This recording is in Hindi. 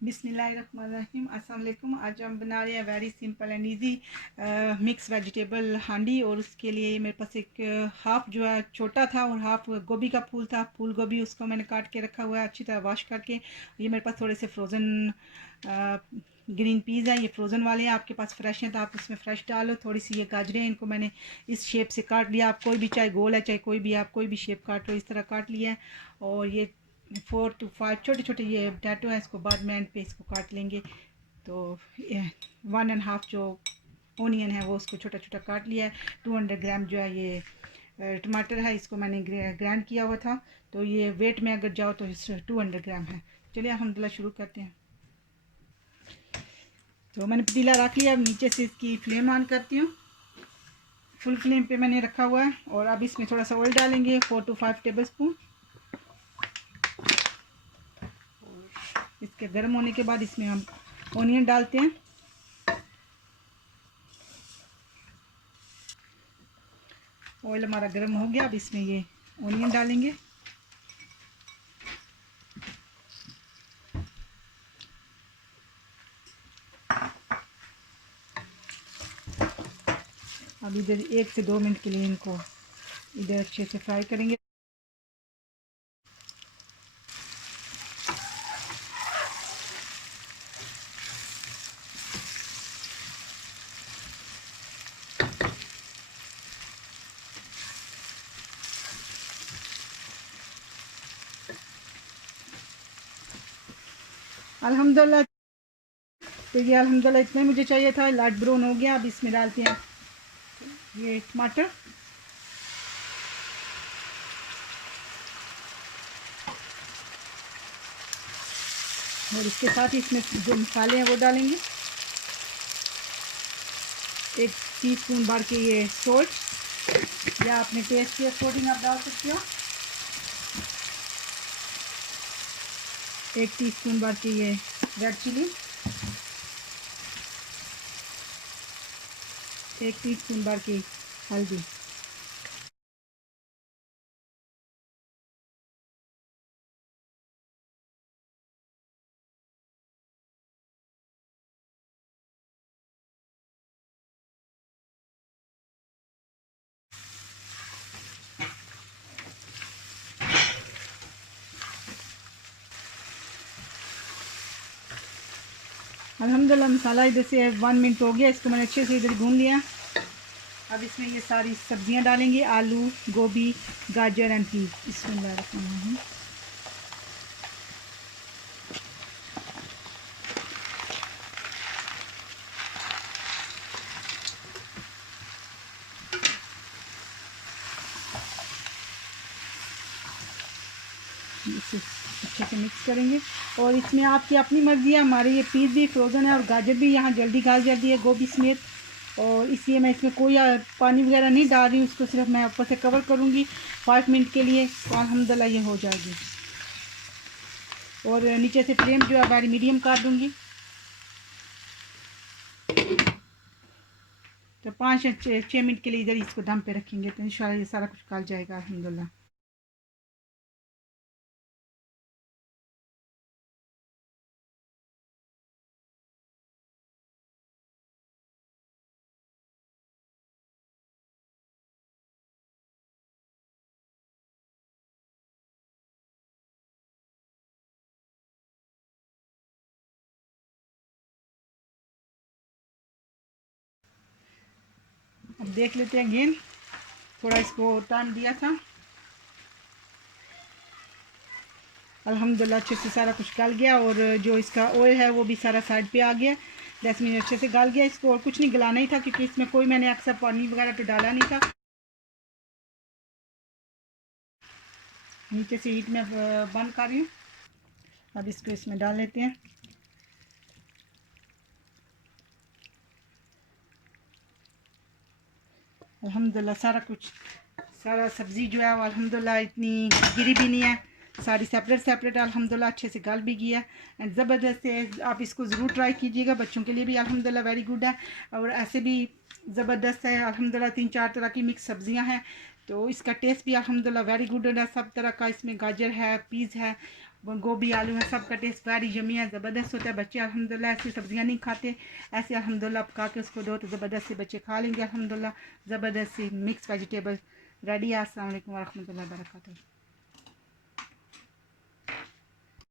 बिस्मिल्लाहिर्रहमानिर्रहीम। अस्सलाम वालेकुम। आज हम बना रहे हैं very simple and easy mix vegetable हांडी। और उसके लिए मेरे पास एक हाफ़ जो है छोटा था और हाफ़ गोभी का फूल था। फूल गोभी उसको मैंने काट के रखा हुआ है अच्छी तरह वॉश करके। ये मेरे पास थोड़े से फ्रोज़न ग्रीन पीज़ हैं, ये फ्रोज़न वाले हैं। आपके पास फ्रेश हैं तो आप इसमें फ़्रेश डालो। थोड़ी सी ये गाजरें, इनको मैंने इस शेप से काट लिया। आप कोई भी, चाहे गोल है चाहे कोई भी, आप कोई भी शेप काट लो, इस तरह काट लिया है। और ये 4 to 5 छोटे छोटे ये पोटैटो है, इसको बाद में एंड पे इसको काट लेंगे। तो 1.5 जो ओनियन है वो उसको छोटा छोटा काट लिया है। 200 ग्राम जो है ये टमाटर है, इसको मैंने ग्राइंड किया हुआ था। तो ये वेट में अगर जाओ तो 200 ग्राम है। चलिए अल्हम्दुलिल्लाह शुरू करते हैं। तो मैंने पतीला रख लिया। अब नीचे से इसकी फ्लेम ऑन करती हूँ। फुल फ्लेम पे मैंने रखा हुआ है। और अब इसमें थोड़ा सा ऑयल डालेंगे, 4 to 5 टेबल स्पून। इसके गर्म होने के बाद इसमें हम ओनियन डालते हैं। ऑयल हमारा गर्म हो गया। अब इसमें ये ओनियन डालेंगे। अब इधर 1 से 2 मिनट के लिए इनको इधर अच्छे से फ्राई करेंगे। अल्हम्दुलिल्लाह, तो ये अल्हम्दुलिल्लाह इतना मुझे चाहिए था। लाइट ब्राउन हो गया। अब इसमें डालते हैं ये टमाटर। और इसके साथ ही इसमें जो मसाले हैं वो डालेंगे। 1 टीस्पून भर के ये सोल्ट, या अपने टेस्ट के अकॉर्डिंग आप डाल सकते हो। 1 टीस्पून भर के ये रेड चिली, 1 टीस्पून भर की हल्दी। अल्हम्दुलिल्लाह मसाला इधर से 1 मिनट हो गया। इसको मैंने अच्छे से इधर भून लिया। अब इसमें ये सारी सब्जियां डालेंगे, आलू, गोभी, गाजर एंड पीस। इसमें इसे अच्छे से मिक्स करेंगे। और इसमें आपकी अपनी मर्ज़ी है। हमारे ये पीस भी फ्रोज़न है और गाजर भी यहाँ जल्दी गाज जाती है गोभी समेत। और इसलिए मैं इसमें कोई पानी वगैरह नहीं डाल रही हूँ। इसको सिर्फ मैं ऊपर से कवर करूँगी 5 मिनट के लिए, तो अल्हम्दुलिल्लाह ये हो जाएगी। और नीचे से फ्लेम जो है बारी मीडियम कर दूँगी। तो 5 या 6 मिनट के लिए इधर इसको दम पे रखेंगे, तो इंशाल्लाह ये सारा कुछ गल जाएगा अल्हम्दुलिल्लाह। अब देख लेते हैं अगेन, थोड़ा इसको टाइम दिया था। अल्हम्दुलिल्लाह अच्छे से सारा कुछ गल गया। और जो इसका ऑयल है वो भी सारा साइड पे आ गया। 10 मिनट अच्छे से गल गया। इसको और कुछ नहीं गलाना ही था, क्योंकि इसमें कोई मैंने अक्सर पानी वगैरह तो डाला नहीं था। नीचे से हीट में बंद कर रही हूँ। अब इसको इसमें डाल लेते हैं। अल्हम्दुलिल्लाह सारा सब्ज़ी जो है वो अल्हम्दुलिल्लाह इतनी गिरी भी नहीं है। सारी सेपरेट सेपरेट अल्हम्दुलिल्लाह अच्छे से गल भी गया है। एंड ज़बरदस्त है। आप इसको ज़रूर ट्राई कीजिएगा। बच्चों के लिए भी अल्हम्दुलिल्लाह वेरी गुड है। और ऐसे भी ज़बरदस्त है अल्हम्दुलिल्लाह। 3-4 तरह की मिक्स सब्ज़ियाँ हैं, तो इसका टेस्ट भी अल्हम्दुलिल्लाह वेरी गुड है। सब तरह का इसमें गाजर है, पीस है, गोभी आलू है, सबका टेस्ट वेरी यमी है, ज़बरदस्त होता है। बच्चे अल्हम्दुलिल्लाह ऐसी सब्जियां नहीं खाते, ऐसे अल्हम्दुलिल्लाह पका के उसको दो तो ज़बरदस्त से बच्चे खा लेंगे अल्हम्दुलिल्लाह। ज़बरदस्त सी मिक्स वेजिटेबल रेडी है। अस्सलाम वालेकुम व रहमतुल्लाहि व बरकातहू।